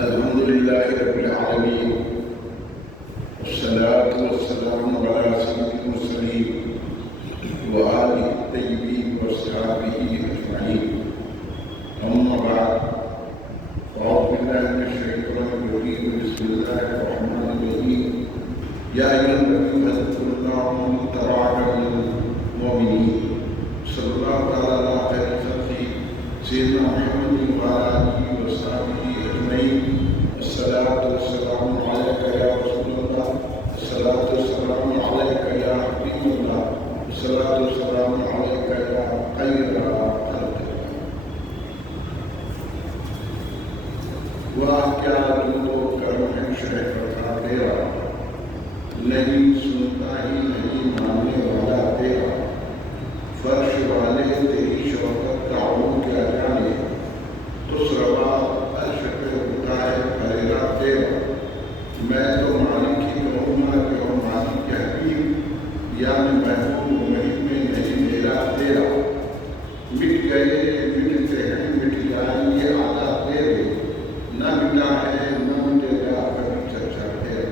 الحمد لله رب العالمين والصلاة والسلام على سيد المرسلين وآله الطيبين وأصحابه أجمعين. أما بعد، أعوذ بالله من الشيطان الرجيم. بسم الله الرحمن الرحيم. يا أيها الذين اذكروا الله ومن تبعك من المؤمنين. صلى الله تعالى على خير خلقه سيدنا محمد وعلى آله وصحبه أجمعين. الصلاة والسلام عليك يا رسول الله. الصلاة والسلام عليك يا حبيب الله. الصلاة والسلام عليك يا خير خلق الله. کیا لوگوں کرم شہر کا تیرا نہیں سنتا ہی نہیں ماننے والا تیرا فرش والے تیری شوقت کا عمر کیا جانے تو سروا عرش پہ ہوتا ہے پھریرا تیرا. میں تو مالک ہی کہوں گا کہ وہ مالک کے حبیب یعنی محبوب محب میں نہیں میرا تیرا. مٹ گئے مٹتے ہیں مٹ جائیں گے آدھا تیرے نہ مٹا ہے نہ مٹے گا کبھی چرچا ہے.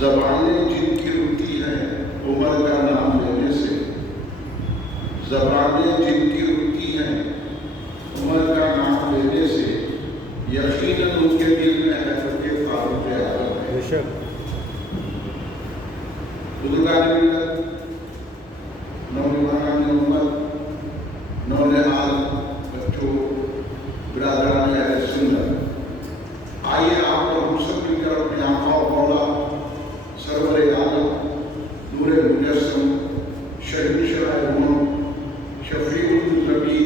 زبانیں جن کی رکتی ہیں عمر کا نام لینے سے، زبانیں جن کی رکتی ہیں عمر کا نام لینے سے، یقیناً ان کے دل میں حضرت فاروق اعظم ہے. بے شک بزرگان ملت، نوجوانان امت، نونہال بچوں، برادران اہل سنت، آئیے آپ اور ہم سب مل کر اپنے آقا و مولا سرور عالم نور مجسم شہنشاہ امم شفیع النبی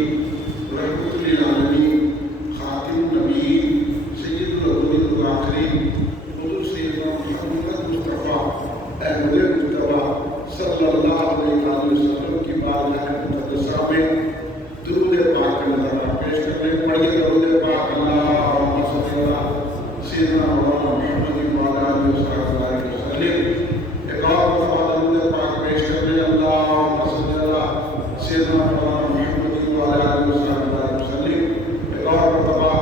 رحمت للعالمین خاتم النبیین سید الاولین والآخرین حضور سیدنا محمد مصطفیٰ احمد مصطفیٰ صلی اللہ علیہ وسلم کی بارگاہ مقدسہ میں درود پاک کا نظارہ پیش کرنے. پڑھیے درود پاک اللہم صلی اللہ سیدنا مولانا محمد وعلی آلہ وصحبہ وسلم. ایک اور مرتبہ درود پاک پیش کرنے. اللہم صلی اللہ سیدنا مولانا محمد وعلی آلہ وصحبہ وسلم. ایک اور مرتبہ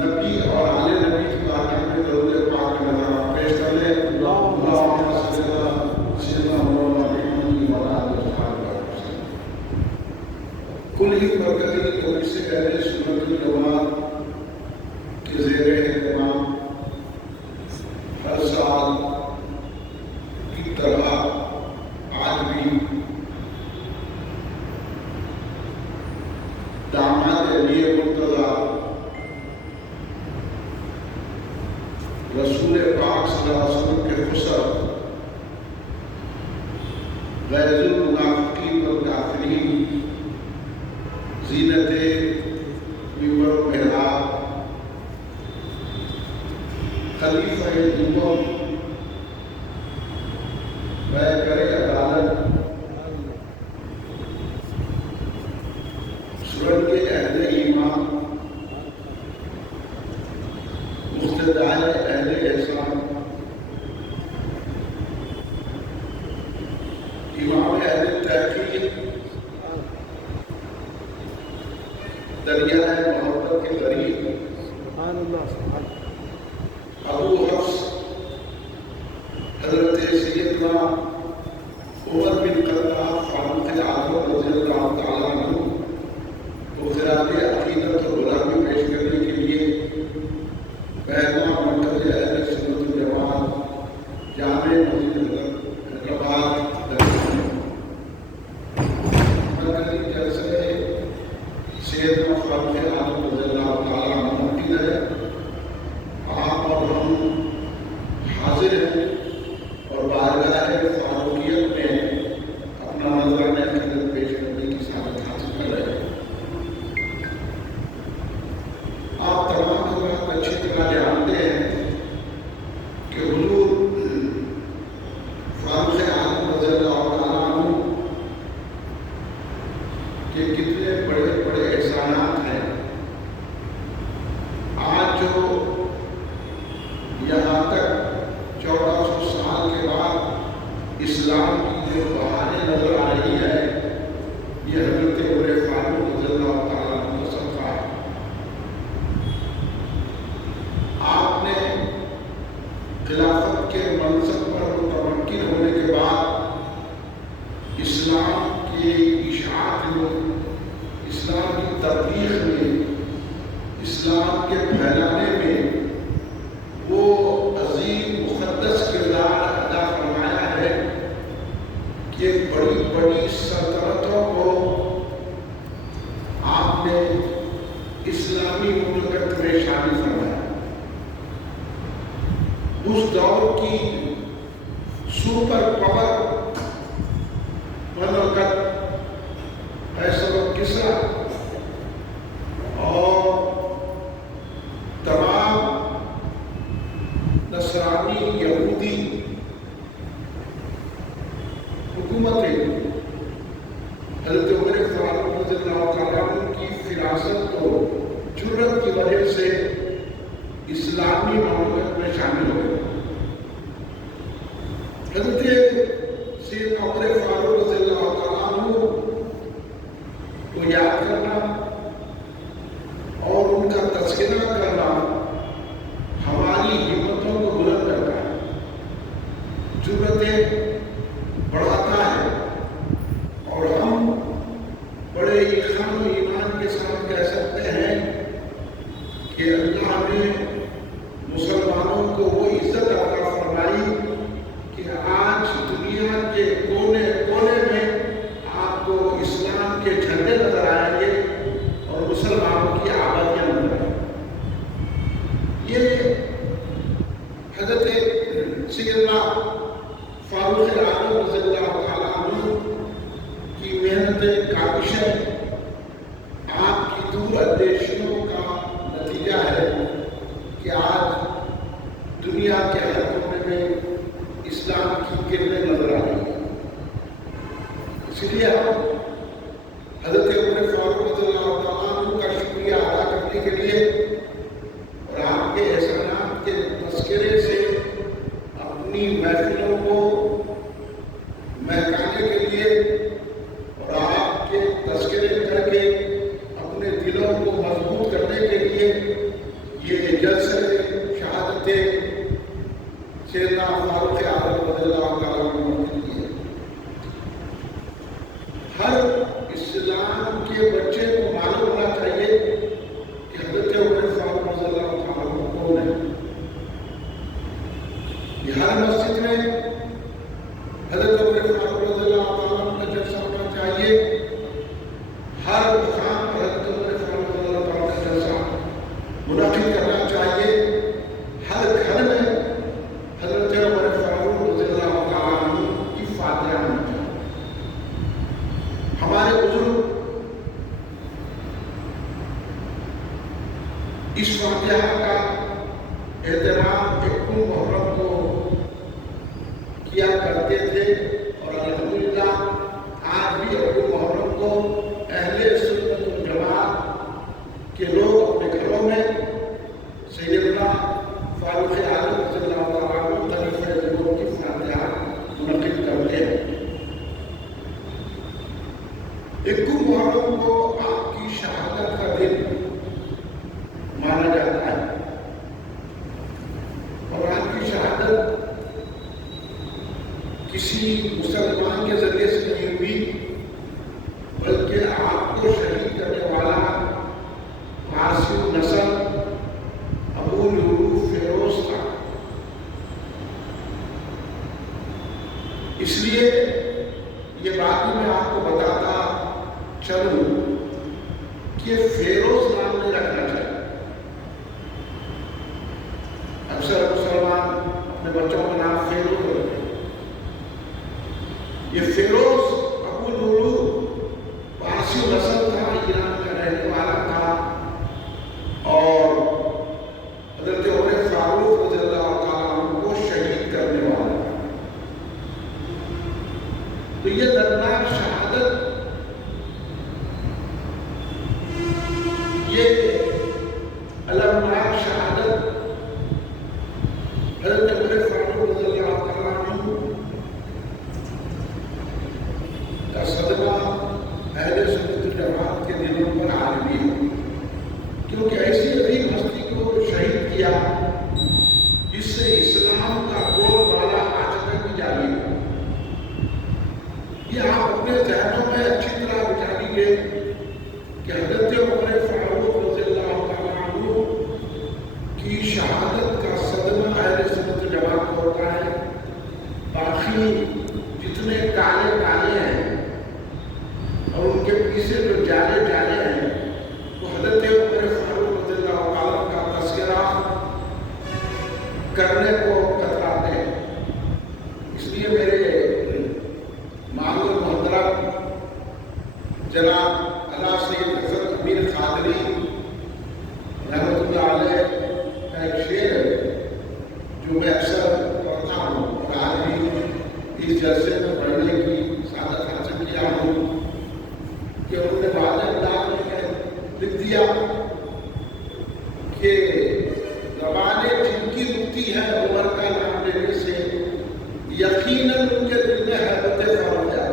نبی اور آل نبی کی بارگاہ میں درود پاک کا نظارہ پیش کرنے. اللہم صلی اللہ سیدنا مولانا محمد وعلی آلہ وصحبہ وسلم. کل ہی برکتی نبی سے اہل سنت الجماعت کے زیر اہتمام ہر سال کی طرح آج بھی داماد علی مرتضیٰ رسول پاک صلی اللہ علیہ وسلم کے خسر غیظ المنافقین والکافرین زینت منبر و محراب خلیفہ امم بیکر عدالت سرنگ اہل ایمان مقتدائے اہل احسان امام اہل تحقیق دریائے محبت کے غریب ابو حفص حضرت سیدنا عمر بن خطاب فاروق اعظم رضی اللہ تعالیٰ عنہ کو خراج عقیدت اور غلامی پیش کرنے کے لیے پہلا مرکز اہل سنت الجماعت جامع مسجد حیدرآباد مرکزی جلسے سیدنا فاروق اعظم رضی اللہ تعالیٰ عنہ منعقد ہے. آپ اور ہم حاضر ہیں اور بارگاہ فاروقیت میں اپنا نظرانہ عقیدت پیش کرنے کی سعادت حاصل کر رہے ہیں. آپ تمام حضرات اچھی طرح جانتے ہیں کہ حضور فاروق اعظم رضی اللہ تعالیٰ عنہ کے کتنے بڑے بڑے احسانات ہیں. آج جو یہاں تک 1400 سال کے بعد اسلام کی جو بہاریں نظر آ رہی ہے یہ حضرت عمر فاروق رضی اللہ تعالیٰ عنہ کا صدقہ ہے. اسلام کے پھیلانے میں وہ عظیم مقدس کردار ادا فرمایا ہے کہ بڑی بڑی سلطنتوں کو آپ نے اسلامی مملکت میں شامل فرمایا. اس دور کی سپر پاور مملکت قیصر و کسریٰ اور تمام نصرانی یہودی حکومتیں حضرت عمر فاروق رضی اللہ تعالیٰ عنہ کی فراست و جرأت کی وجہ سے اسلامی مملکت میں شامل ہو گئے. حضرت سیدنا عمر فاروق رضی اللہ تعالیٰ عنہ کو یاد کرنا اور ان کا تذکرہ کرنا ہماری ہمتوں کو بلند کرتا ہے، جرأتیں بڑھاتا ہے، اور ہم بڑے یقین و ایمان کے ساتھ کہہ سکتے ہیں کہ اللہ نے مسلمانوں کو وہ عزت عطا فرمائی کہ آج دنیا کے کونے کونے میں آپ کو اسلام کے جھنڈے نظر آئیں گے اور مسلمانوں کی آبادیاں نظر آئیں گی. یہ حضرت سیدنا فاروق اعظم رضی اللہ تعالیٰ عنہ کی محنت کاوشیں، آپ کی دور اندیشیوں کا نتیجہ ہے کہ آج دنیا کے ہر کونے میں اسلام کی کرنیں نظر آ رہی ہیں. اس لیے ہم حضرت عمر فاروق رضی اللہ تعالیٰ عنہ کا شکریہ ادا کرنے کے لیے اور آپ کے احسانات کے تذکرے سے اپنی محفلوں کو مہکانے کے لیے اور آپ کے تذکرے کر کے اپنے دلوں کو مضبوط کرنے کے لیے یہ جلسہ شہادت سیدنا فاروق اعظم رضی اللہ تعالیٰ عنہ کے لیے. ہر اسلام کے بچے کو معلوم ہونا چاہیے کہ حضرت عمر فاروق رضی اللہ تعالیٰ عنہ کون ہے. یہ ہر مسجد میں حضرت عمر فاروق رضی اللہ تعالیٰ عنہ کا جلسہ ہونا چاہیے. ہر مقام پر حضرت عمر فاروق رضی اللہ تعالیٰ کا جلسہ منعقد کرنا چاہیے. ہر گھر میں حضرت عمر فاروق رضی اللہ تعالیٰ عنہ کی فاتحہ ہونی چاہیے. ہمارے بزرگ اس فاتحہ کا اہتمام 1 محرم کو کیا کرتے تھے اور الحمدللہ آج بھی 1 محرم کو اہل سنت والجماعت کے لوگ اپنے گھروں میں سیدنا فاروق اعظم رضی اللہ تعالیٰ عنہ خلیفہ جمہور کی فاتحہ منعقد کرتے ہیں. 1 محرم کو آپ کی شہادت کا دن مانا جاتا ہے اور آپ کی شہادت کسی مسلمان کے ذریعے سے نہیں ہوئی بلکہ آپ کو شہید کرنے والا پارسی نسل ابو لؤلؤ فیروز تھا. اس لیے یہ بات بھی میں آپ کو بتاتا چلوں کہ فیروز نام نہیں رکھنا چاہیے. اکثر مسلمان اپنے بچوں کا نام فیروز رکھتے ہیں. یہ فیروز ابو لؤلؤ پارسی نسل تھا، ایران کا رہنے والا تھا اور حضرت عمر فاروق رضی اللہ تعالیٰ عنہ کو شہید کرنے والا تھا. تو یہ دردناک شہادت، یہ المناک شہادت حضرت عمر فاروق رضی اللہ تعالیٰ عنہ کا صدقہ اہل سنت والجماعت کے دلوں پر عالمی ہے، کیونکہ ایسی عظیم ہستی کو شہید کیا جس سے اسلام کا بول بالا آج تک بھی جاری ہے. یہ آپ اپنے ذہنوں میں اچھی طرح بچا لیجیے کہ حضرت عمر فاروق رضی اللہ تعالیٰ عنہ کہ زبانیں جن کی رکتی ہیں عمر کا نام لینے سے یقیناً ان کے دل میں حیبت فاروق ہے۔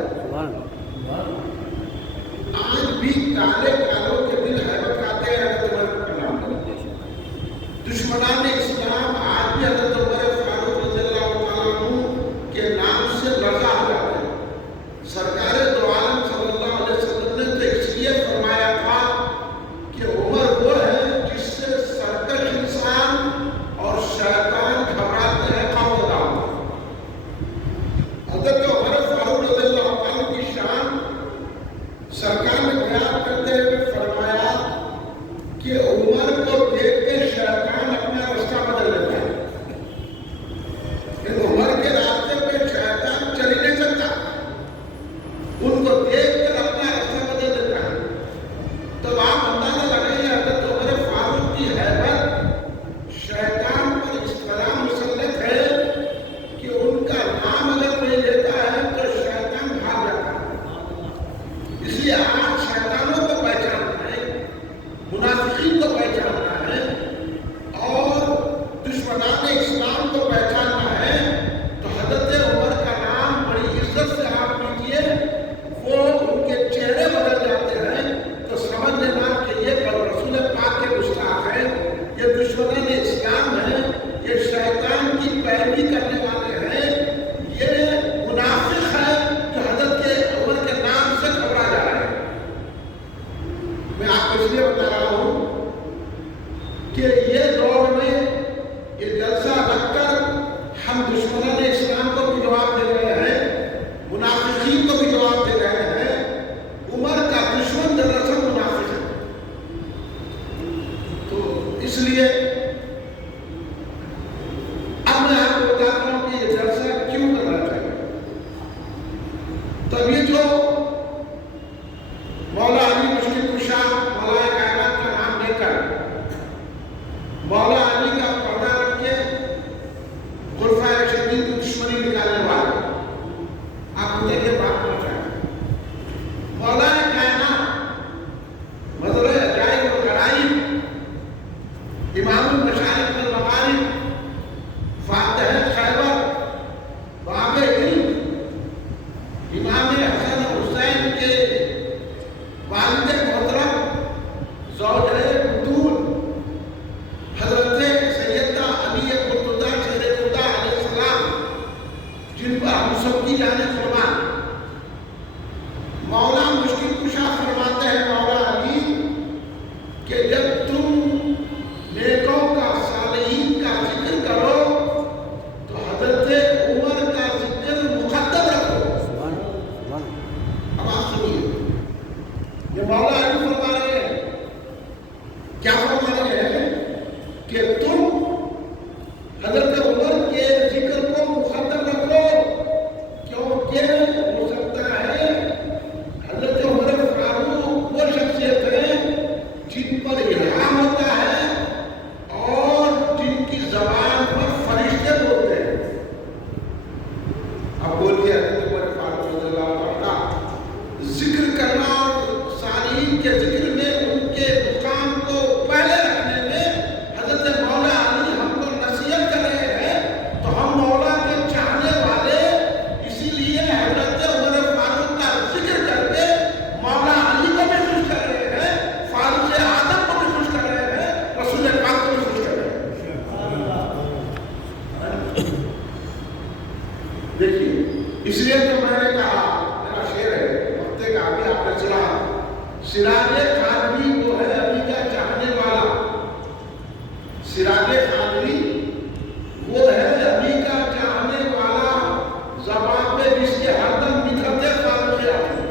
آج بھی کالے کالوں کے دل حیبت آتے ہیں حضرت عمر کا نام لینے سے۔ دشمنان اسلام آج بھی حضرت عمر فاروق رضی اللہ تعالیٰ عنہ کے نام سے لرزا ہو جاتے ہیں۔ سرکار دو عالم صلی اللہ علیہ وسلم نے تو اس لیے فرمایا تھا کہ عمر وہ ہے جس سے سرکش انسان اور شیطان گھبراتے ہیں، خوفزدہ ہوتے ہیں۔ حضرت عمر فاروق رضی اللہ تعالیٰ کی شان سرکار نے بیان کرتے ہوئے فرمایا کہ عمر کو دیکھ کے شیطان اپنا رستہ بدل لیتا ہے۔ لیکن عمر کے راستے پہ شیطان چل ہی نہیں سکتا، ان کو دیکھ کر اپنا رستہ بدل دیتا ہے۔ تب آپ اندازہ لگائیے حضرت عمر فاروق کی حیبت شیطان پر اس طرح مسلط ہے کہ ان کا نام اگر کوئی لیتا ہے تو شیطان بھاگ جاتا ہے۔ اس لیے آج شیطانوں کو پہچاننا ہے، منافقین کو پہچاننا ہے اور دشمنان اسلام کو پہچاننا ہے تو حضرت عمر کا نام بڑی عزت سے آپ لیجیے، وہ ان کے چہرے بدل جاتے ہیں تو سمجھ لینا کہ یہ رسول پاک کے گستاخ ہیں، یہ دشمنان اسلام ہیں، یہ شیطان کی پیروی کرنے والے ہیں، یہ منافق ہے جو حضرت کے عمر کے نام سے گھبرا جا رہے ہیں۔ میں آپ کو اس لیے بتا رہا ہوں کہ یہ دور میں یہ جلسہ رکھ کر ہم دشمنان اسلام کو بھی جواب دے رہے ہیں، منافقین کو بھی جواب دے رہے ہیں۔ عمر کا دشمن دراصل منافق ہے۔ تو اس لیے اب میں آپ کو بتاتا ہوں کہ یہ جلسہ کیوں کرنا چاہیے۔ تب یہ جو مولا علی مشکل کشا مولا کائنات کا نام لے کر مولا علی کا پردہ رکھ کے خلفائے راشدین کی دشمنی نکالنے والے آپ کو دیکھے بات کرنا چاہیے۔ مولا کائنات مظہر عجائب و غرائب، امام المشارق والمغارب، فاتح خیبر، باب علم، امام حسن حسین کے والد محترم، زوجہ بطول حضرت سیدہ علی مرتضیٰ شیر خدا علیہ السلام، جن پر ہم سب کی جانیں فرمان، مولا مشکل کشا فرماتے ہیں مولا علی کہ جب تم نیکوں کا صالحین کا ذکر کرو تو حضرت عمر کا ذکر مقدم رکھو۔ اب آپ سنیے، یہ مولا علی فرما رہے ہیں، کیا فرما رہے ہیں کہ تم حضرت عمر کے ذکر کو مقدم رکھو، کیونکہ ہو سکتا ہے حضرت عمر فاروق وہ شخصیت ہے جن پر الہام ہوتا ہے اور جن کی زبان پر فرشتے بولتے ہیں۔ اب بولیے حضرت عمر فاروق رضی اللہ تعالیٰ ذکر کرنا اور صالحین کے ذکر میں ان کے مقام کو پہلے رکھنے میں حضرت مولا علی ہم کو نصیحت کر رہے ہیں، تو ہم مولا کے چاہنے والے اسی لیے حضرت عمر فاروق کا ذکر کر کے مولا علی کو بھی خوش کر رہے ہیں، فاروق اعظم کو بھی خوش کر رہے ہیں، رسول پاک کو بھی خوش کر رہے ہیں۔ دیکھیے، اس لیے تو میں نے کہا، میرا شعر ہے ہفتے کا، ابھی آپ نے سنا، سراج خانوی وہ ہے علی کا چاہنے والا، سراج خانوی وہ ہے علی کا چاہنے والا، زبان پہ جس کے ہر دم نکھرتے فاروق اعظم،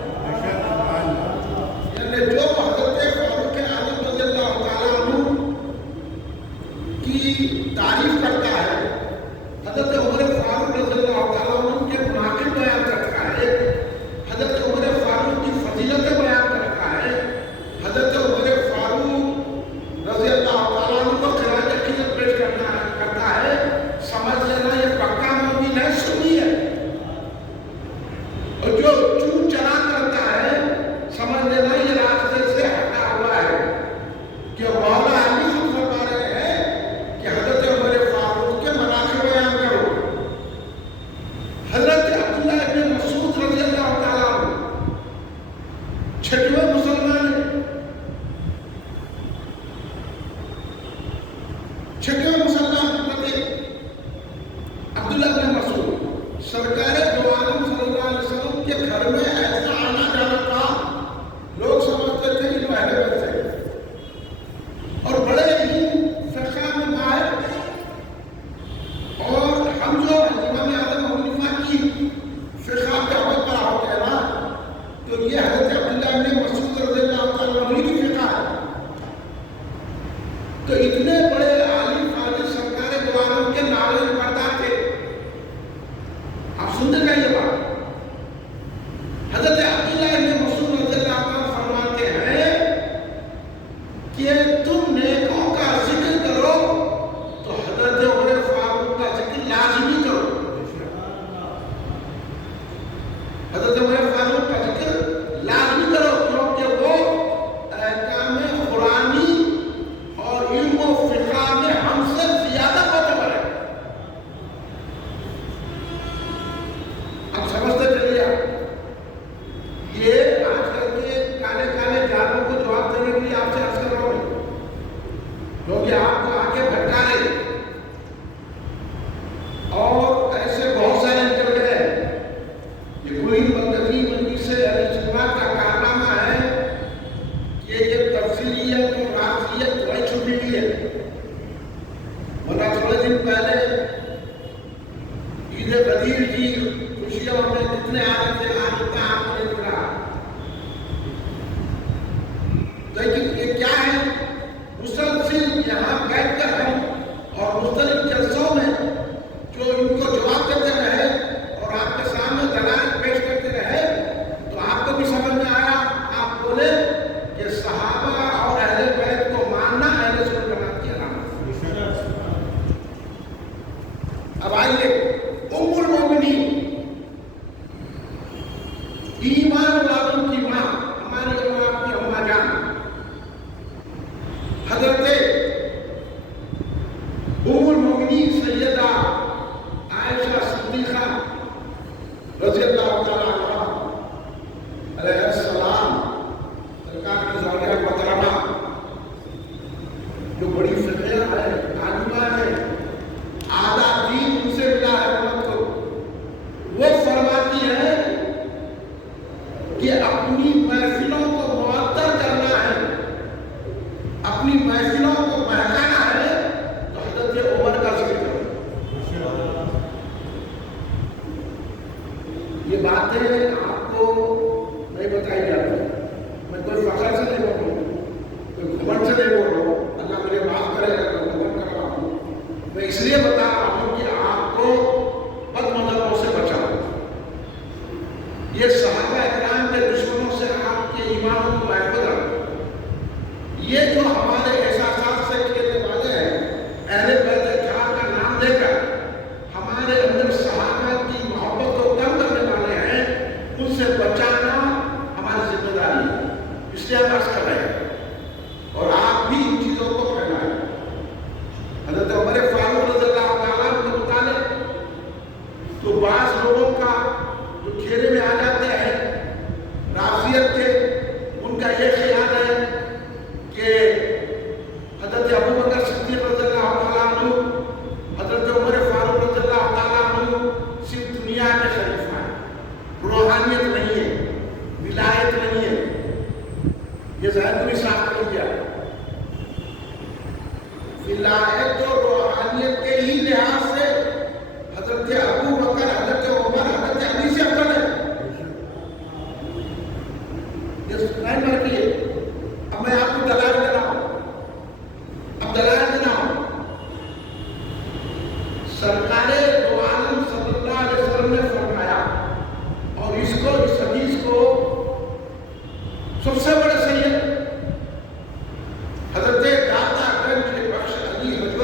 یعنی جو حضرت فاروق اعظم رضی اللہ تعالیٰ عنہ کی تعریف کرتا ہے، حضرت عمر فاروق رضی اللہ تعالیٰ عنہ کے مناقب بیان کرتا ہے، حضرت عمر فاروق کی فضیلتیں بیان کرتا ہے، حضرت عمر فاروق رضی اللہ تعالیٰ عنہ کو خراج عقیدت پیش کرتا ہے، سمجھ لینا یہ پکا مومن ہے، سنی ہے، اور جو چون چلا کرتا ہے سمجھ لینا یہ راستے سے ہٹا ہوا ہے، کہ مولا علی فرما رہے چھٹے مسلمان عبداللہ بن مسعود سرکار دو عالم صلی اللہ علیہ وسلم کے گھر میں ایسا آنا جانا تھا، لوگ سمجھتے تھے کہ پہلے بچے اور بڑے ہی فقہ میں ماہر، اور ہم جو امام اعظم ابو حنیفہ کی فقہ پہ عمل پر ہوتے ہیں نا، تو یہ حضرت عبداللہ بن مسعود رضی اللہ تعالیٰ عنہ کی فقہ ہے. تو اتنے بڑے عالم فاضل سرکار دو عالم کے ناول بردار تھے. آپ سنتے ہیں یہ بات. حضرت عبداللہ بن مسعود رضی اللہ عنہ فرماتے ہیں کہ تم نیکوں کا ذکر کرو تو حضرت عمر فاروق کا ذکر لازمی کرو. حضرت عمر فاروق کا ذکر لازمی کرو کیونکہ وہ احکام قرآنی اور علم و فقہ میں ہم سے زیادہ معتبر ہے. اب سمجھتے چلیے یہ آج کل کے کالے کالے جالوں کو جواب دینے کے لیے آپ سے عرض کر رہا ہوں کیونکہ آپ کو آگے بھٹکا رہے اور ایسے بہت سارے نکل گئے. یہ کوئی مرکزی مجلس اجتماع کا کارنامہ ہے کہ یہ تفصیلیت اور راسیت تھوڑی چھپی ہوئی ہے. ورنہ تھوڑے دن پہلے عید غدیر کی خوشیوں میں کتنے آئے تھے، آج اتنا آپ کو نہیں دکھ رہا. لیکن یہ کیا ہے؟ مسلسل یہاں بیٹھ کر ہم اور مختلف جلسوں میں جو ان کو جواب دیتے رہے اور آپ کے سامنے دلائل پیش کرتے رہے تو آپ کو بھی سمجھ میں آیا. آپ بولے کہ صحابہ اور اہل بیت کو ماننا اہل سنت جماعت کی علامت. اب آئیے ام المومنین ایمان والوں کی ماں، ہماری اور آپ کی اماں جان حضرت ام المومنین سیدہ عائشہ صدیقہ رضی اللہ تعالیٰ عنہ علیہ السلام سرکار کی زوجہ محترمہ جو بڑی فقیہ ہے، عالمہ ہے، آدھا دین ان سے ملا ہے امت کو. وہ فرماتی ہے کہ اپنی محفلوں کو معطر کرنا ہے، اپنی محفلوں کو مہکانا ہے تو حضرت عمر کا ذکر کرو. یہ باتیں آپ کو نہیں بتائی جاتی. میں کوئی فخر سے نہیں بول رہا ہوں، کوئی گھمنڈ سے نہیں بول رہا ہوں. اللہ مجھے معاف کرے اگر میں گھمنڈ کر رہا ہوں. میں اس لیے بتا رہا ہوں کہ آپ کو بد مذہبوں سے بچاؤ. یہ صحابہ اکرام کے دشمنوں سے آپ کے ایمان کو محفوظ رکھو. یہ جو ہمارے احساسات سے کھیلنے والے ہیں، اہل بیت اطہار کا نام دے کر ہمارے اندر صحابہ کی محبت کو کم کرنے والے ہیں، ان سے بچانا ہماری ذمہ داری ہے. اس لیے ہم عرض کر رہے ہیں اور آپ بھی ان چیزوں کو پھیلائیں. حضرت عمر فاروق رضی اللہ تعالیٰ عنہ کے متعلق تو بعض لوگوں کا جو کھیلے میں آ جاتے ہیں رافضیت کے، ان کا یہ خیال ہے کہ حضرت ابو بکر صدیق رضی اللہ تعالیٰ عنہ، حضرت عمر فاروق رضی اللہ تعالیٰ عنہ صرف دنیا کے خلیفہ ہیں، روحانیت نہیں ہے، ولایت نہیں ہے. یہ ذہن کو بھی صاف کر دیا. ولایت اور روحانیت کے ہی لحاظ سے حضرت ابو بکر، حضرت عمر، حضرت علی سے افضل ہے. یہ سنائیں مرکی ہے. اب میں آپ کو دلائل دے رہا ہوں. اب دلائل دینا ہوں. سرکار دو عالم صلی اللہ علیہ وسلم نے فرمایا اور اس حدیث کو سب سے بڑے سید حضرت داتا گنج بخش علی حضرت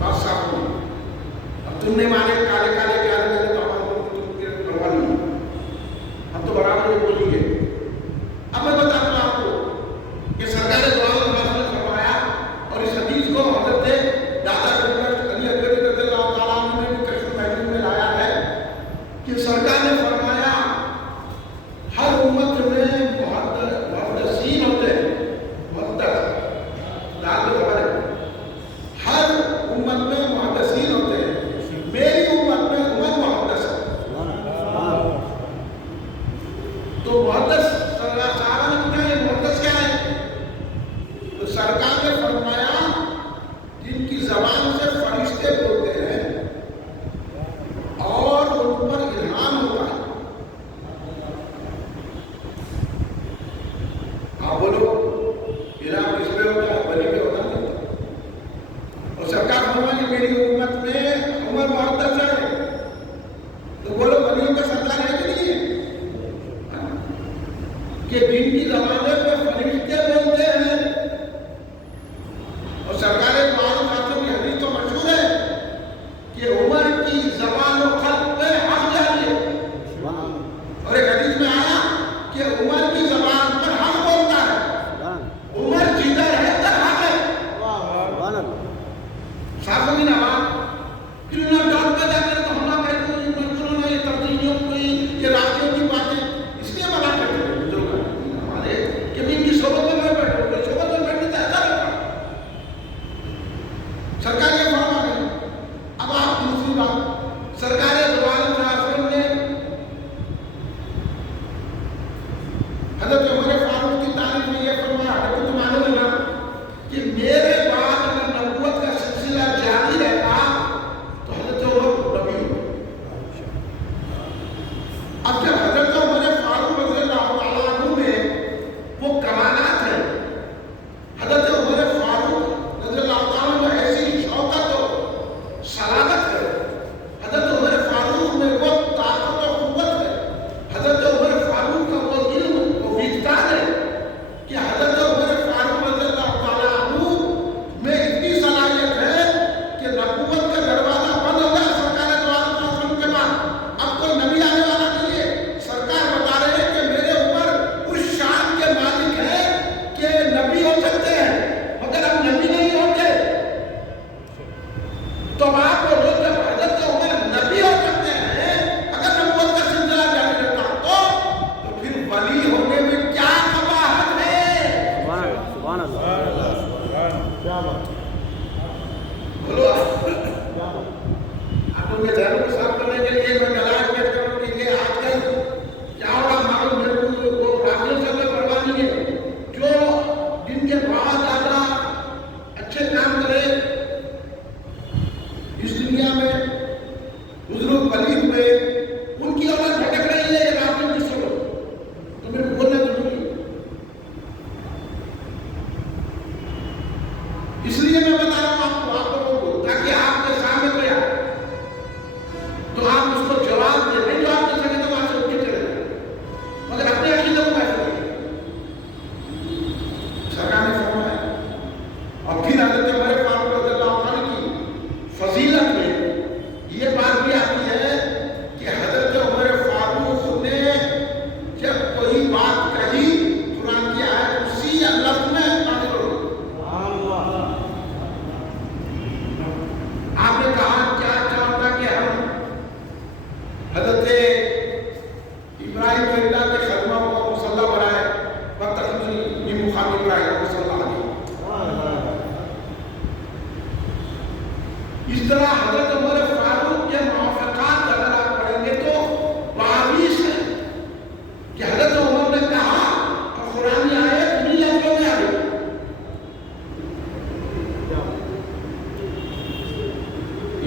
بات صاف ہوئی. اب تم نے مانے کالے کالے کالے کالے تو ہمارے کو پرواہ نہیں. ہم تو برابر یہ بولیں گے. اب میں بتاتا ہوں آپ کو کہ سرکار دو عالم نے فرمایا اور اس حدیث کو حضرت دادا علی اکبر رضی اللہ تعالیٰ عنہ نے بھی کشف محدود میں لایا ہے کہ سرکار نے فرمایا ہر امت میں محدثین ہوتے ہیں. محدث داد خبر ہے. ہر امت میں محدثین ہوتے ہیں. میری امت میں امت محدث ہے. تو محدث صحابہ نے پوچھا یہ محدث کیا ہے؟ تو سرکار نے فرمایا جن کی زبان سے فرشتے بولتے ہیں اور ان پر الہام ہوتا ہے. آپ بولو الہام کس پہ ہوتا ہے؟ ولی پہ ہوتا نہیں. اور سرکار فرمایا کہ میری امت میں عمر محدث ہے. تو بولو ولیوں کا سردار ہے کہ نہیں ہے؟ کہ جن کی زبانیں پہ فرشتے بولتے ہیں. اور سرکار معلوم کی حدیث تو مشہور ہے کہ عمر کی زبان و خط پہ حق جاری ہے. اور ایک حدیث میں آیا کہ عمر کی زبان پر حق بولتا ہے. عمر جدھر ہے تر حق ہے. صاحب بھی نہ کیوں نہ ڈاٹ پہ جا کر تو ہم کہتے ہیں مزدوروں نے یہ تبدیلیوں کی یہ راجیوں کی باتیں اس لیے بنا کرتے ہیں بزرگ ہمارے کہ ان کی صحبت میں بیٹھو کوئی صحبت میں بیٹھنے سے ایسا لگتا. سرکار یہ فرما رہی. اب آپ دوسری بات سرکار دو عالم نے حضرت عمر فاروق کی تعریف میں یہ فرمایا حضرت تو معلوم ہے نا کہ میرے بعد اگر نبوت کا سلسلہ جاری رہتا تو حضرت عمر نبی ہو. اب جب حضرت عمر فاروق رضی اللہ تعالیٰ عنہ میں وہ کمالات ہیں, حضرت عمر فاروق رضی اللہ تعالیٰ عنہ میں ایسی شوکت و صلابت ہے, حضرت عمر فاروق میں وہ طاقت و قوت ہے, حضرت عمر فاروق کا وہ علم و وجدان ہے کہ حضرت عمر فاروق رضی اللہ تعالیٰ عنہ میں اتنی صلاحیت ہے کہ نبوت کا دروازہ بند ہو گیا سرکار دو عالم کے بعد. اب کوئی نبی آنے والا نہیں ہے. سرکار بتا رہے ہیں کہ میرے اوپر اس شان کے مالک ہیں کہ نبی ہو سکتے ہیں مگر اب نبی نہیں ہوتے. تو آپ کو لوگ جب حضرت عمر نبی ہو سکتے ہیں اگر نبوت کا سلسلہ جاری رہتا تو پھر ولی ہونے میں کیا قباحت ہے. سبحان اللہ. بولو آپ لوگ کے ذہنوں کو صاف کرنے کے لیے میں کلاس پیش کروں کہ یہ آج کل کیا ہوگا معلوم میرے کو راجیوں سے کوئی پرواہ نہیں ہے. جو جن کے بہت زیادہ اچھے کام کرے اس دنیا میں بزرگ ولی ہوئے ان کی اولاد بھٹک رہی ہے. یہ راجیوں کی سنو تو میرے کو بولنا ضروری ہے. اس لیے میں بتا رہا ہوں آپ لوگوں کو تاکہ آپ کے سامنے کوئی آئے تو آپ اس کو جواب دیں. نہیں جواب دے سکے تو آپ سے اٹھ کے چلے جائیں مگر اپنے عقیدے کو محفوظ رکھیں. سرکار نے فرمایا. اور پھر حضرت عمر فاروق رضی اللہ عنہ کی فضیلت میں یہ بات بھی آتی ہے کہ حضرت عمر فاروق نے جب کوئی بات کہی قرآن کی آیت اسی لفظ میں نازل ہو گئی. آپ نے کہا کیا چاہتا کہ ہم حضرت ابراہیم اللہ کے خدمہ کو مصلی بنائے وَتَخِذُونِي مِن مُقَامِ إِبْرَاهِيمَ مُصَلًّى عَلَيْهِ. اس طرح حضرت عمر فاروق کے موافقات اگر آپ پڑھیں گے تو 22 ہیں کہ حضرت عمر نے کہا اور قرآن کی آیت انہی لفظوں میں آ گئی.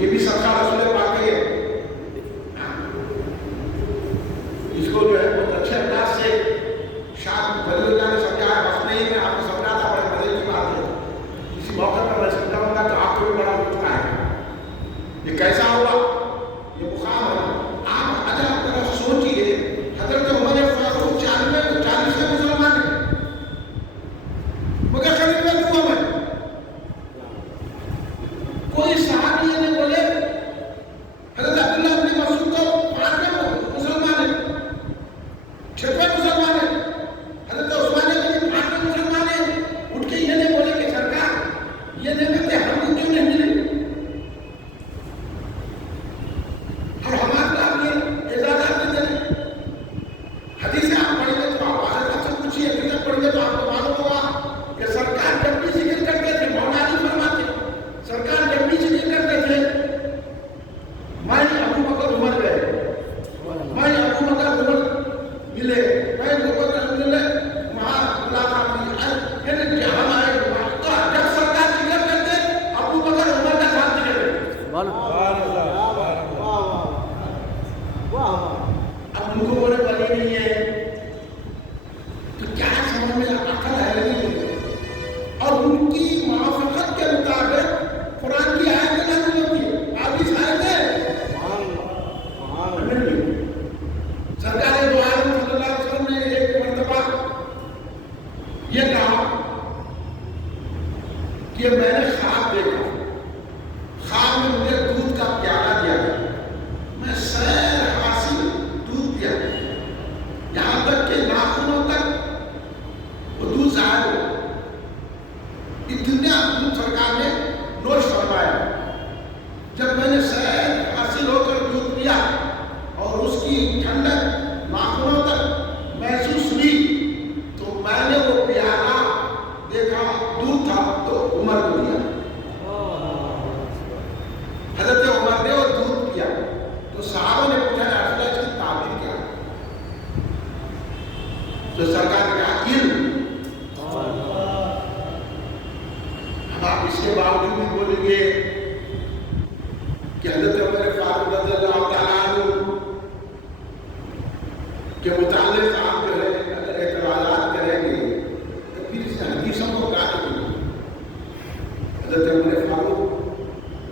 یہ بھی صدقہ رسول پاک ہے. اس کو جو ہے بہت اچھے انداز سے شاید ولی اللہ نے سمجھایا. بس نہیں میں آپ کو سمجھا تھا بڑے مزے کی بات ہے. کسی موقع پر میں سمجھاؤں گا تو آپ کو بھی بڑا لطف آئے گا. یہ کیسا ہوا؟ یہ مقام ہے. آپ اگر آپ ذرا سوچیے حضرت عمر فاروق 40 کے مسلمان ہیں مگر خلیفہ کیوں ہے؟ کوئی صحابی یہ نہیں بولے حضرت عبداللہ بن مسعود تو 5 مسلمان ہیں، 6 مسلمان ہیں، حضرت عثمان بن 5 مسلمان ہیں، اٹھ کے یہ نہیں بولے کہ سرکار یہ نعمتیں ہم کو کیوں نہیں ملی اور ہمارے آپ یہ اجازت نہیں دے۔ حدیثیں آپ پڑھیں گے تو آپ حضرت سے پوچھیے، حدیثیں پڑھیں گے تو آپ کو معلوم ہوگا کہ سرکار جب بھی ذکر کرتے تھے، مولا علی فرماتے سرکار جب بھی ذکر کرتے تھے میں ابو بکر عمر گئے، میں ابو بکر عمر ملے، میں ابو بکر ملے وہاں ملاقات ہوئی، یعنی جہاں آئے جب سرکار ذکر کرتے ابو بکر عمر کا ساتھ ذکر کرتے۔ اب ان کو بولے ولی نہیں ہے تو کیا سمجھ میں عقل ہے نہیں، اور ان کی موافقت کے مطابق قرآن کی آیت نازل ہوتی ہے، حدیث آیت ہے۔ سرکار دو عالم صلی اللہ علیہ وسلم نے ایک مرتبہ یہ کہا کہ میں نے خواب دیکھا، خواب میں مجھے دودھ کا پیالہ دیا گیا، میں سیر حاصل دودھ پیا، یہاں تک کہ ناخنوں تک وہ دودھ ظاہر ہو، اتنا دودھ سرکار نے نوش فرمایا۔ جب میں نے سیر حاصل ہو کر دودھ پیا اور اس کی ٹھنڈک ناخنوں تک محسوس ہوئی تو میں نے وہ پیالہ دیکھا دودھ تھا تو عمر کو دیا۔ حضرت عمر نے وہ دودھ پیا تو صحابہ نے پوچھا یا رسول اللہ اس کی تعبیر کیا ہے؟ تو سرکار نے کہا علم۔ اب آپ اس کے باوجود بھی بولیں گے کہ حضرت عمر فاروق رضی اللہ تعالیٰ عنہ کے متعلق آپ جو ہے اگر اعتراضات کریں گے تو پھر اس حدیثوں کو کیا کریں گے؟ حضرت عمر فاروق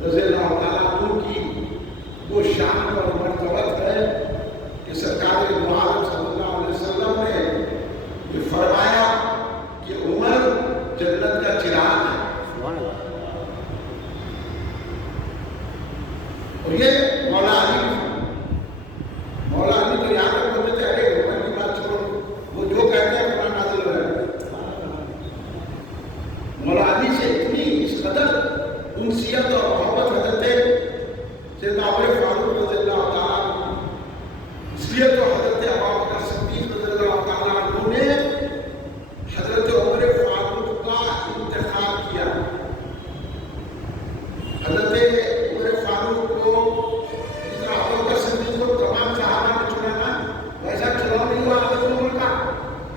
رضی اللہ تعالیٰ عنہ کی وہ شان اور مرتبت ہے کہ سرکار دو عالم صلی اللہ علیہ وسلم نے یہ فرمایا کہ عمر جنت کا چراغ ہے، اور یہ مولا علی تو یہاں تک بولتے تھے ارے عمر کی بات چھوڑو، وہ جو کہتے ہیں قرآن نازل ہو رہا ہے۔ مولا علی سے اتنی اس قدر انسیت اور محبت حضرت سیدنا عمر فاروق رضی اللہ تعالیٰ عنہ، اس لیے تو حضرت ابوبکر صدیق رضی اللہ تعالیٰ عنہ نے حضرت عمر فاروق کا انتخاب کیا۔ حضرت عمر فاروق کو جس طرح ابوبکر صدیق کو تمام صحابہ نے چنا نا، ویسا چناؤ نہیں ہوا حضرت عمر کا۔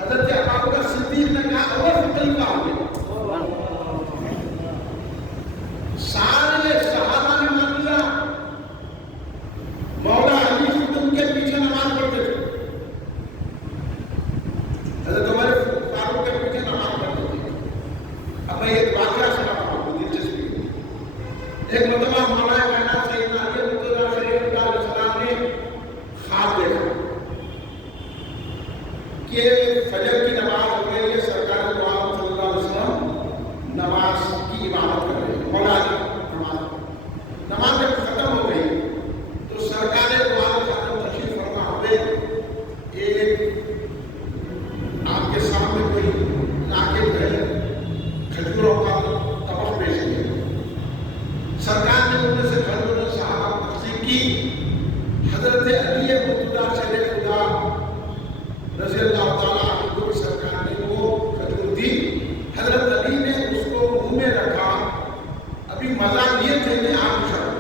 حضرت ابوبکر صدیق نے کہا عمر خلیفہ ہوں گے، سارے صحابہ نے مان لیا، مولا علی خود ان کے پیچھے نماز پڑھتے تھے، حضرت عمر فاروق کے پیچھے نماز پڑھتے تھے۔ اب میں ایک واقعہ سناتا ہوں دلچسپی، ایک مرتبہ مولا کائنات سیدنا علی رضی اللہ علیہ السلام نے خواب دیکھا کہ فجر کی نماز ہو رہی ہے، سرکار دو عالم صلی اللہ علیہ وسلم نماز کی امامت کر رہے ہیں، مولا علی نماز جب ختم ہو گئی تو سرکار دو عالم خاتم تشریف فرما ہوئے، ایک آپ کے سامنے کوئی ناقد ہے، کھجوروں کا طبق پیش کیا، سرکار نے ان میں سے کھجوروں صحابہ تقسیم کی۔ حضرت علی مرتضیٰ شیر خدا رضی اللہ تعالیٰ عنہ کو سرکار نے وہ کھجور دی، حضرت علی نے اس کو منہ میں رکھا، ابھی مزہ لیے تھے کہ آپ شروع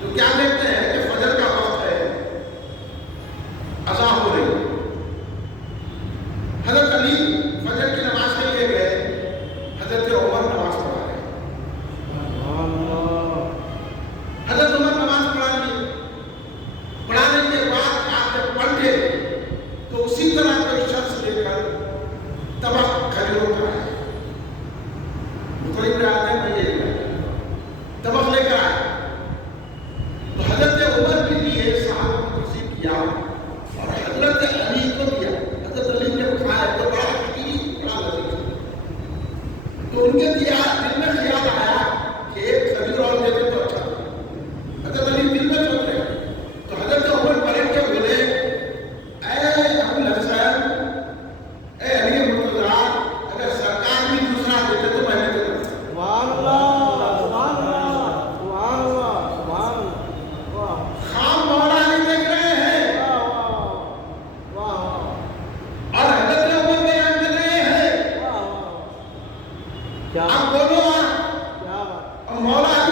تو کیا دیکھتے ہیں کہ فجر کا وقت ہے، اذان ہو رہی ہے، حضرت علی فجر کی نماز کے لیے گئے، حضرت عمر نماز پڑھا رہے، حضرت عمر نماز پڑھانے کے بعد آپ جب پلٹے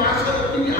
62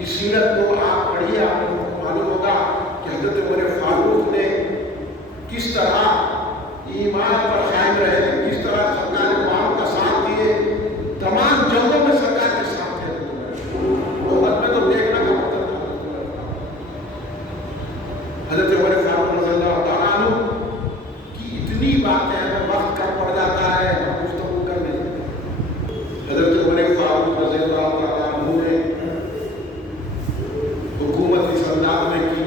کی سیرت کو آپ پڑھیے، آپ کو معلوم ہوگا کہ حضرت عمر فاروق نے کس طرح ایمان پر قائم رہے، کس طرح سرکار عوام کا ساتھ دیے، تمام جنگوں میں سرکار کے ساتھ تھے محبت میں تو دیکھنا کا مطلب حضرت عمر فاروق رضی اللہ تعالیٰ عنہ کی اتنی باتیں ہمیں وقت کم پڑ جاتا ہے، ہم گفتگو کر نہیں سکتے۔ حضرت عمر فاروق رضی اللہ تعالیٰ عنہ نے حکومت اس انداز میں کی،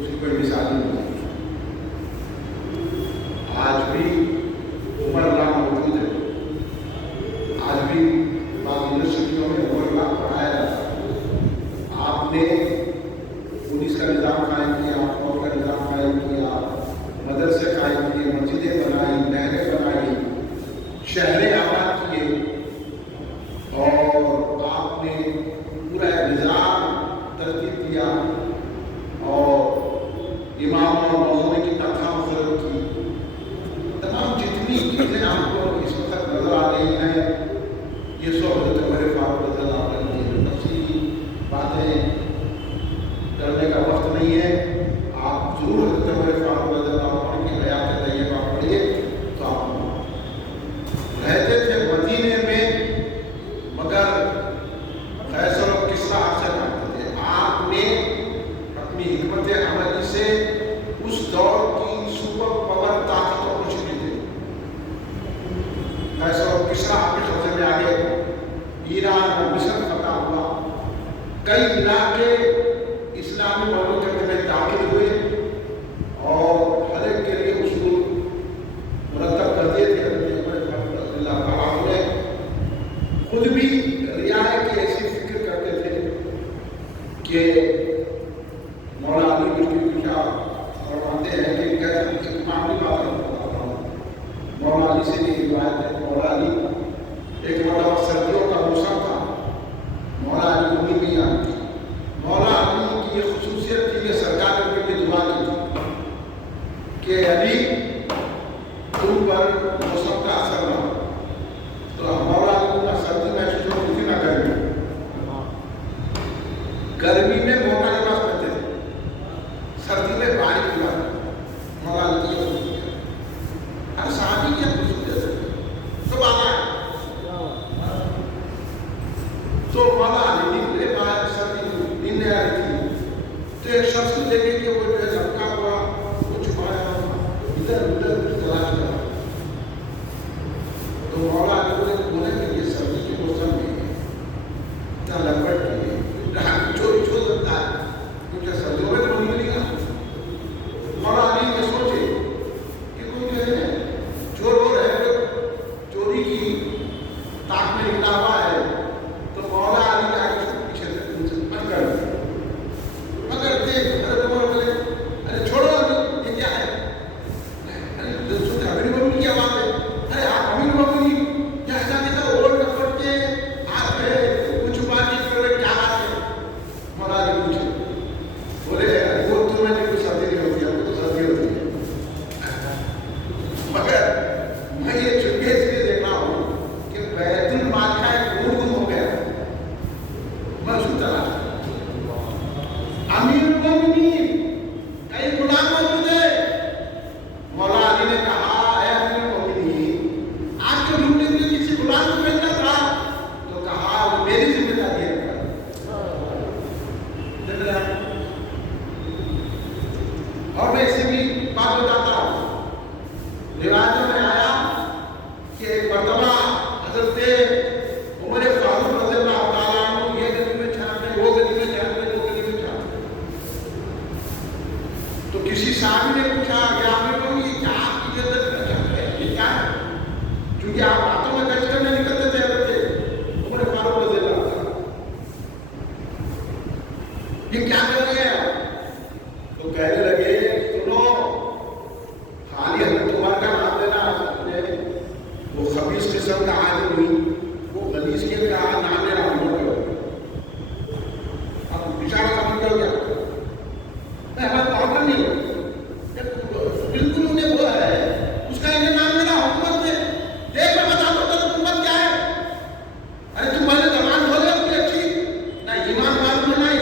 اس کی کوئی مثال نہیں۔ آج بھی عمر اللہ موجود ہے، آج بھی بعض یونیورسٹیوں میں عمر اللہ پڑھایا جاتا ہے۔ آپ نے پولیس کا نظام قائم کیا، فوج کا نظام قائم کیا، مدرسے قائم کیے، مسجدیں بنائی، نہریں بنائی، شہریں آباد کیے، اور آپ نے پورا نظام ترتیب دیا اور امام اور مولوی کی تنخواہ مقرر کی۔ تمام جتنی چیزیں آپ کو اس وقت نظر آ رہی ہیں، یہ سب حضرت عمر فاروق رضی اللہ عنہ کی تفصیلی باتیں کرنے کا وقت نہیں ہے۔ آپ ضرور حضرت عمر فاروق رضی اللہ عنہ کی حیات طیبہ پڑھیے تو آپ رہتے تھے مدینے میں، مگر قیصر و کسریٰ سے کرتے تھے۔ آپ نے اپنی حکمت عملی سے اس دور کی سپر پاور طاقتوں کو چھین دی۔ قیصر و کسریٰ آپ کے قبضے میں آ گئے، ایران اور مصر فتح ہوا، کئی علاقے اسلامی مملکت میں داخل ہوئے اور ہر ایک کے لیے اصول مرتب کر دیے تھے۔ حضرت عمر فاروق رضی اللہ تعالیٰ عنہ نے خود بھی رعایا کی ایسی فکر کرتے تھے کہ مولا علی مشکل کشا فرماتے ہیں کہ کیسے ایک معمولی بات بتاتا ہوں، مولا علی سے یہ روایت ہے۔ مولا علی ایک مرتبہ سردیوں کا موسم تھا، مولا علی کو نیند نہیں آتی تھی۔ مولا علی کی یہ خصوصیت تھی کہ سرکار نے ان کے لیے دعا کی تھی کہ علی تم پر موسم کا اثر نہ ہو۔ تو مولا علی کو نہ سردی محسوس ہوتی تھی نہ گرمی، گرمی میں موٹا لباس پہنتے تھے، سردی میں باریک لباس۔ مولا علی کی یہ خصوصیت ہے، ہر صحابی کی خصوصیت ہے، سب آنا ہے۔ تو مولا علی نکلے باہر، سردی نیند آ رہی تھی، تو ایک شخص کو دیکھے کہ وہ جو ہے لپکا ہوا، وہ چھپایا ادھر ادھر کچھ تلاش کر رہا۔ تو مولا علی کو بولے کہ یہ سردی کے موسم میں اتنا لپٹ کے چوری چھوڑ سکتا ہے، کیونکہ سردیوں میں تو نہیں ملے گا۔ مولا علی یہ سوچے کہ کوئی جو ہے چور ہو رہے چوری کی طاق میں نکلا ہوا ہے، تو مولا علی کا پیچھے سے پکڑ دیکھ حضرت عمر بولے ارے چھوڑو یہ کیا ہے؟ ارے سوچا امیر المومنین کی آواز ہے، ارے آپ امیر المومنین یہ ایسا کیسا اوڑھ کپڑ کے آپ کو چھپا کے پھر کیا بات ہے؟ مولا علی پوچھے، بولے وہ تمہیں نہیں کچھ سردی نہیں ہوتی ہے، وہ تو سردی ہوتی ہے، مگر میں یہ چپکے اس لیے دیکھ رہا ہوں کہ بیت المال کا ایک گم ہو گیا، میں اس کو تلاش کرتا ہوں۔ امیر المومنین کئی غلام موجود ہے۔ مولا علی نے کہا اے امیر المومنین، آپ کو ڈھونڈنے کے لیے کسی غلام کو بھیجنا تھا؟ تو کہا وہ میری ذمہ داری ہے۔ اور میں اسے بھی بات بتاتا ہوں، روایتوں میں آیا کہ ایک مرتبہ حضرت عمر فاروق رضی اللہ تعالیٰ عنہ یہ گلی میں چھانٹے، وہ گلی میں چھانٹے، وہ گلی میں چھانٹے، تو کسی صحابی نے پوچھا کہ آپ نے یہ کیا آپ کی جدت کر چاہتے ہیں، یہ کیا ہے؟ کیونکہ آپ راتوں میں گشت کرنے نکلتے تھے حضرت عمر فاروق رضی اللہ تعالیٰ، یہ کیا کر رہے ہیں؟ تو کہنے لگے سنو، خالی حضرت عمر کا نام لینا، وہ خبیث قسم کا عالم ہوئی، وہ غلیظ کے کا نام لینا عمر کا ہوگا، اب اشارہ سمجھ گئے کیا؟ میں ہمارا پاؤڈر نہیں ہوں، بالکل انہیں وہ ہے اس کا انہیں نام لینا حکومت میں، دیکھ میں بتا دو حکومت کیا ہے؟ ارے تم پہلے زبان بولے اپنی اچھی، نہ ایمان معلوم ہے نہ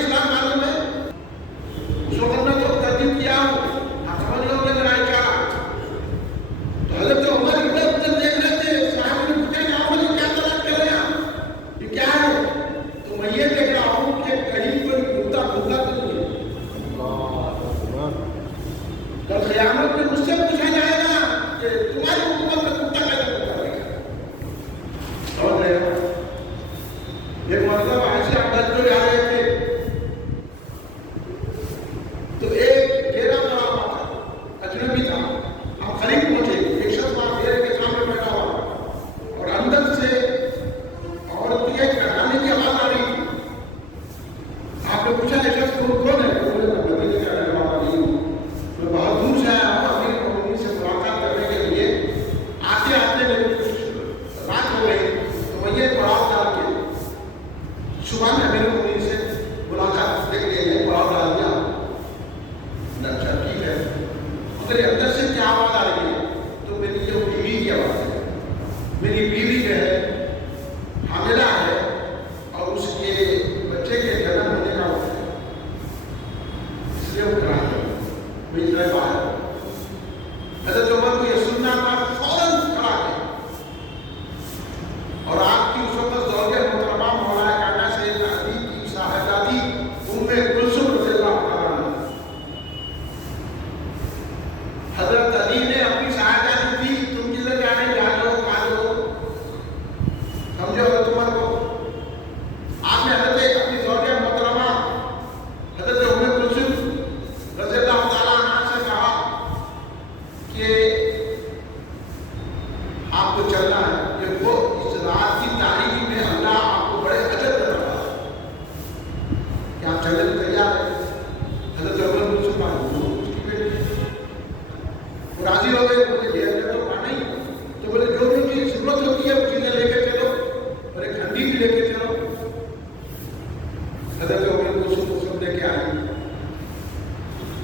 حضرت عمر کو سب لے کے آئے.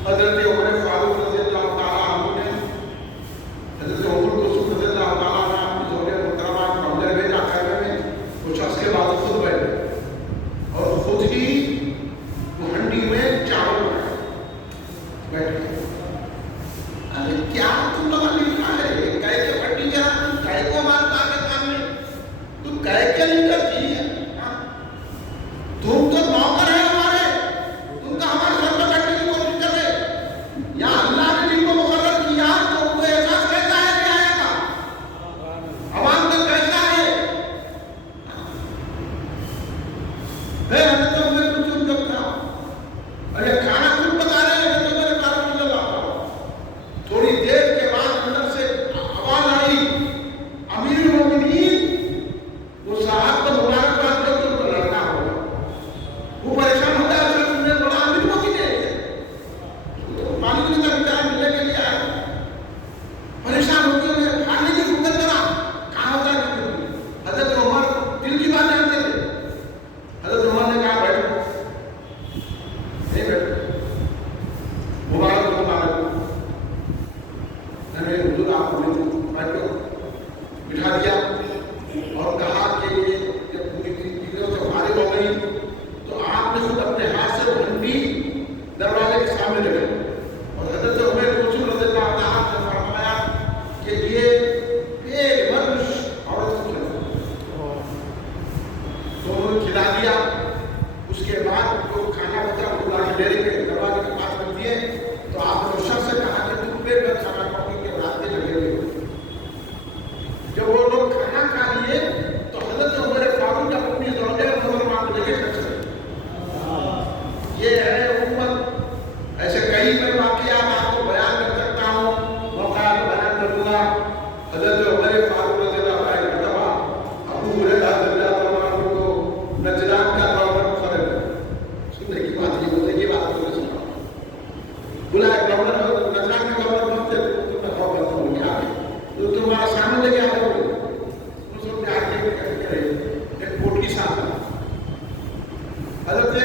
حضرت عمر فاروق رضی اللہ تعالیٰ عنہ نے حضرت عمر کو رضی اللہ تعالیٰ عنہ اپنی زوجہ محترمہ کو اندر بھیجا خیمے میں. کچھ عرصے کے بعد خود بیٹھے اور خود ہی وہ ہنڈی میں چاول بیٹھے. ارے کیا تم لوگوں نے لکھا ہے یہ کہہ کے پٹی جا تم کہہ کو مارتا ہے کام میں تم کہہ کے نہیں کرتی ہے. تم تو نوکر ہے ہمارے, تم کا ہمارے سر پر بیٹھنے کی کوشش کر رہے. یا اللہ نے جن کو مقرر کیا تو ان کو احساس کیسا ہے کہ آئے گا, عوام کا کیسا ہے. حضرت عمر کو چن جب تھا ارے کھانا خود پکا رہے ہیں. حضرت عمر فاروق رضی اللہ عنہ تھوڑی دیر کے بعد اندر سے آواز آئی امیر المومنین. وہ صاحب کو مبارکباد دے تو ان کو لڑنا ہوگا. وہ پریشان ہوتا ہے سر تم نے بڑا امیر مومن ہے مالک نے کہا بیچارہ ملنے کے لیے آیا. پریشان ہوتے ہوئے کھانے کی فکر کرا کہاں ہوتا ہے. حضرت عمر دل کی بات جانتے تھے. حضرت عمر نے کہا بیٹھو. نہیں بیٹھو مبارک مبارک میں حضور آپ کو بیٹھو بٹھا دیا اور کہا کہ جب پوری چیزوں سے فارغ ہو گئی تو آپ نے خود اپنے ہاتھ سے ہنڈی دروازے کے سامنے رکھے اور حضرت عمر رضی اللہ تعالیٰ نے فرمایا کہ یہ ایک مرش عورت کو کھلاؤ. تو انہوں نے کھلا دیا. اس کے بعد جو کھانا بچا وہ لا کے ڈیری کے دروازے کے پاس رکھ دیے. تو آپ نے اس شخص سے کہا کہ تم پیٹ میں کھانا کھاؤ کے راستے لگے ہوئے. جب وہ لوگ کھانا کھا لیے تو حضرت عمر فاروق جب اپنی زوجہ محترمہ کو لے کے کھڑے ہوئے. یہ ہے امت. ایسے کئی میں واقعات آپ کو بیان کر سکتا ہوں, موقع بیان کروں گا. حضرت عمر فاروق رضی اللہ عنہ ایک مرتبہ ابو ہریرہ رضی اللہ عنہ کو نجران کا گورنر مقرر کیا. سننے کی بات یہ ہوتی ہے, یہ بات کو سنا بلایا گورنر نجران کے گورنر بنتے تو میں خوف کرتا ہوں کہ آگے تو تمہارا سامنے لے کے آگے ہوئے مسلم کے آگے کرے ایک پوٹلی ساتھ. حضرت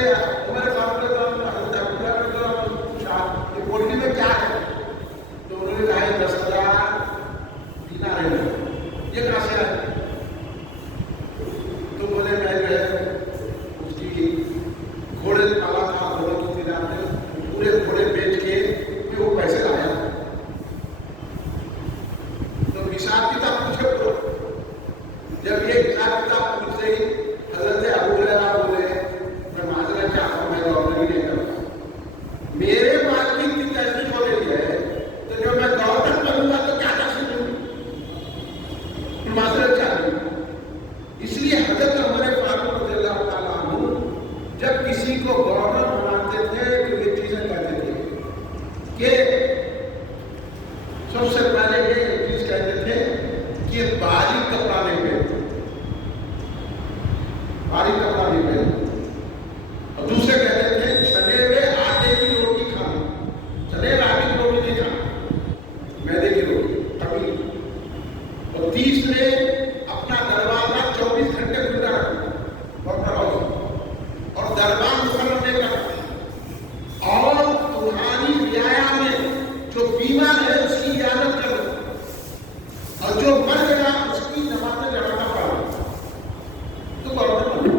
عمر فاروق رضی اللہ عنہ حضرت ابو ہریرہ رضی اللہ عنہ نے پوچھا یہ پوٹلی میں کیا ہے. تو انہوں نے کہا 10,000 دینار ہے. یہ کہاں سے آئے؟ تو بولے میں جو ہے اس کی گھوڑے پالا تھا, گھوڑے کی تجارت میں پورے گھوڑے بیچ کے پھر وہ پیسے لایا. تو حساب کتاب پوچھے تو جب یہ حساب کتاب پوچھ رہی حضرت ابو ہریرہ بولے میں معذرت چاہتا ہوں, میں گورنر نہیں کرتا. میرے پاس بھی اتنی تحقیق ہو رہی ہے تو جب میں گورنر بنوں گا تو کیا کر سکوں, معذرت چاہتی ہوں. اس لیے حضرت عمر فاروق رضی اللہ تعالیٰ عنہ جب کسی کو گورنر بناتے تھے تو یہ چیزیں کہتے تھے کہ سب سے پہلے یہ چیز کہتے تھے کہ باریک کپڑا نہیں پہنو, باریک کپڑا نہیں پہنو. اور دوسرے کہتے تھے چھنے ہوئے آٹے کی روٹی کھانا, چنے ہوئے آٹے کی روٹی نہیں کھانا, میدے کی روٹی کبھی. اور تیسرے اپنا دروازہ 24 گھنٹے کھلا رکھنا گورنر ہاؤس اور دربار مقرر نہیں کرنا. اور تمہاری رعایا میں جو بیمار ہے اس کی عیادت کرو اور جو مر گیا اس کی نمازیں لڑانا پڑا. تو گورنر بنے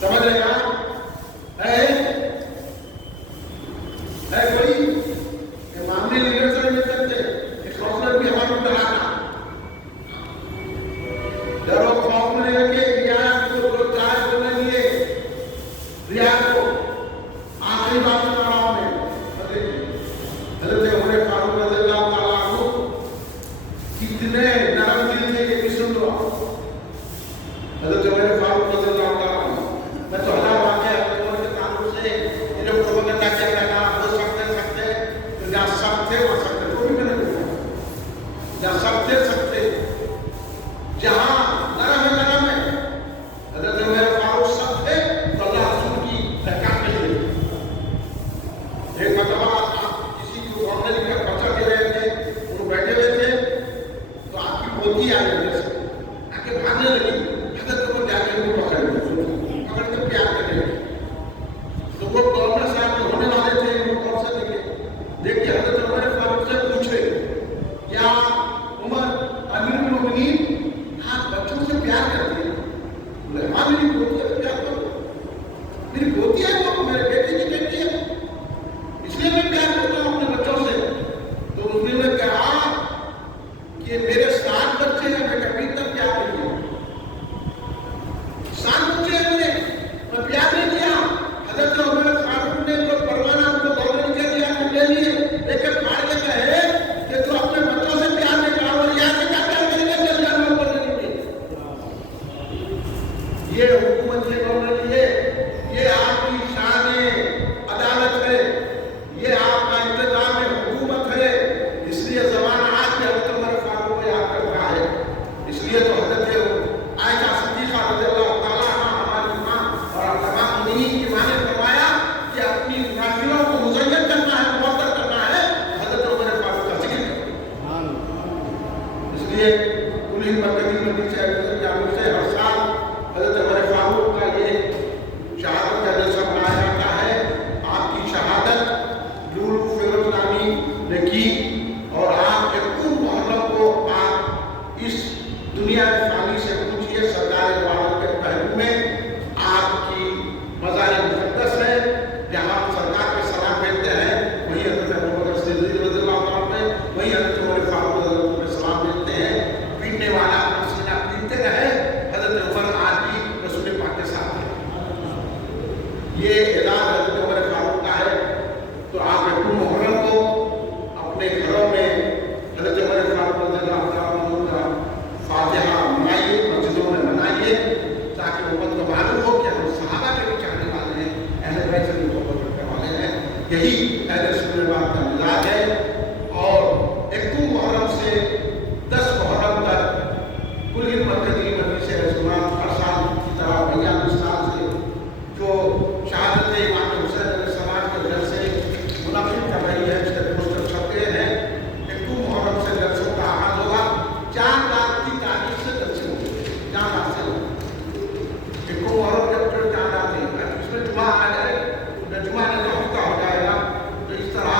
سمجھ رہے گا ہے کوئی معاملے لیڈر سے نہیں کرتے. ایک کاؤنسلر بھی ہمارے اوپر آنا ڈر و خوف میں رہ کے رعایا کو جو چاہے وہ نہیں لیے. رعایا کو آخری بات سنا رہا ہوں میں. حضرت عمر فاروق رضی اللہ تعالیٰ عنہ کتنے یہ اعلان حضرت عمر فاروق کا ہے. تو آپ یکم محرم کو اپنے گھروں میں حضرت عمر فاروق رضی اللہ تعالیٰ عنہ کا فاتحہ منائیے، مسجدوں میں منائیے، تاکہ امت کو معلوم ہو کہ ہم صحابہ کے بھی چاہنے والے ہیں، اہل بیت سے بھی محبت رکھنے والے ہیں. یہی اہل سنت بات کا مزاج ہے. اور یکم محرم سے 10 محرم تک کل ہند مرکزی مجلس اعتماد ہر سال کی طرح بیان سال سے جو شہادت امام حسین علیہ السلام کے در سے منعقد کر رہی ہے، اس کے پوسٹر چھپے ہیں. یکم محرم سے جلسوں کا آغاز ہوگا. 4 لاکھ کی تاریخ سے جلسے ہوں گے. 4 لاکھ سے یکم محرم جب 4 لاکھ ہے، اس میں جمعہ آ جائے، جمعہ کا ہفتہ ہو جائے گا. تو اس طرح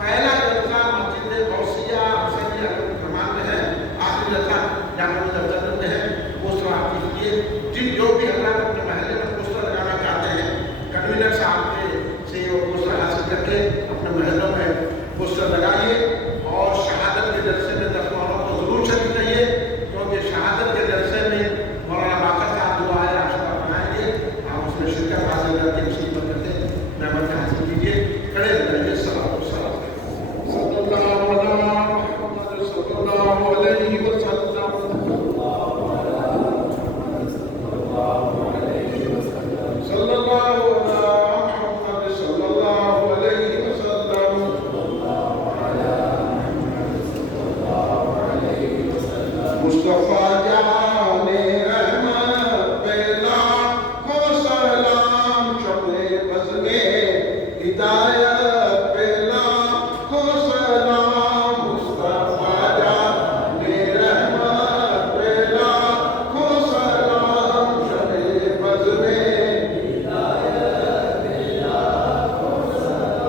پہلا جلسہ مسجد غوثیہ حسینیہ کرمان میں ہے، آخری جلسہ جامع مسجد میں ہے. پوسٹر آپ کیجیے. جن جو بھی حضرات اپنے محلے میں پوسٹر لگانا چاہتے ہیں، کنوینر صاحب کے سے وہ پوسٹر حاصل کر کے اپنے محلوں میں پوسٹر لگائیے. اور شہادت کے جلسے میں 10 محرم کو ضرور شریک رہیے، کیونکہ شہادت کے جلسے میں مولانا باقر صاحب جو آئے عاشقہ بنائیں گے. آپ اس میں شرکت حاصل کر کے اسی برکت سے نعمت حاصل کیجیے. کھڑے رہیے. صلاۃ والسلام صلی اللہ علیہ محمد صلی اللہ علیہ وسلم. صلی اللہ علیہ محمد صلی اللہ علیہ وسلم. مصطفیٰ جان رحمت پہلا کو سلام، شمع بز میں ہدایت پہلا کو سلام. مصطفیٰ جان رحمت پہلا کو سلام، شمع بز میں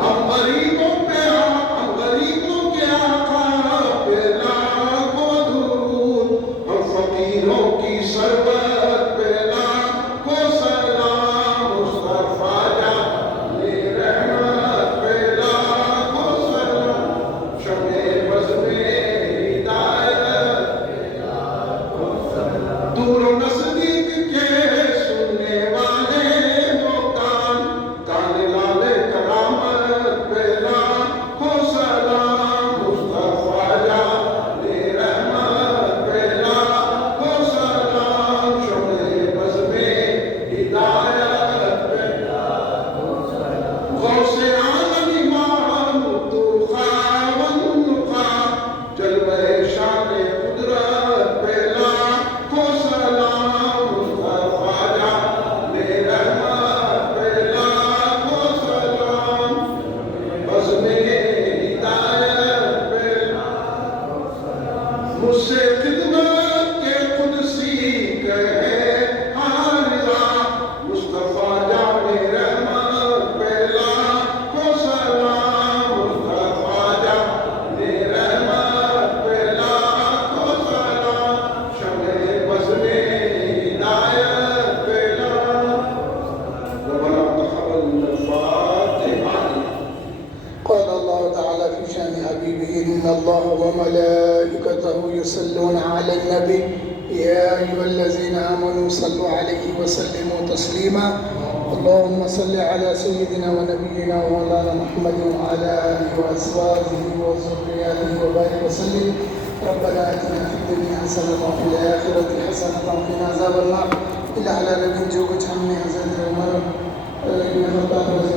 ہم غریبوں پہ ہم غریبوں کے آقا پہلا کو درود، ہم فقیروں کی سربت پہلا کو سلام. مصطفیٰ جان رحمت پہلا کو سلام، شمع بز میں ہدایت پہلا کو سلام. دور و نزدیک کے سننے والے وہ کان لال کرامت پہلا کو سلام. مصطفیٰ جان رحمت پہلا کو سلام، شمع بز میں ہدایت پہلا کو سلام. غوث عالم امام تو خاوند خواہ، جلوہ شان قدرت پہلا کو سلام. مصطفیٰ جان رحمت پہلا کو سلام، بز میں ہدایت پہلا کو سلام. مجھ سے خدمت کے قدسی کہے حاضرہ، مصطفیٰ جان رحمت پہلا کو سلام. مصطفیٰ جان رحمت پہلا کو سلام، شمع بز میں ہدایت پہلا کو سلام. ربنا تقبل الفاتحہ. قال الله تعالى في شأن حبيبه إن الله وملائكته يصلون على النبي يا أيها الذين آمنوا صلوا عليه وسلموا تسليما. اللهم صل على سيدنا ونبينا ومولانا محمد وعلى آله وأزواجه وذرياته وبارك وسلم. ربنا آتنا في الدنيا حسنة وفي الآخرة حسنة وقنا عذاب النار. إلى على نبي جو کچھ ہم نے حضرت عمر بن خطاب رضی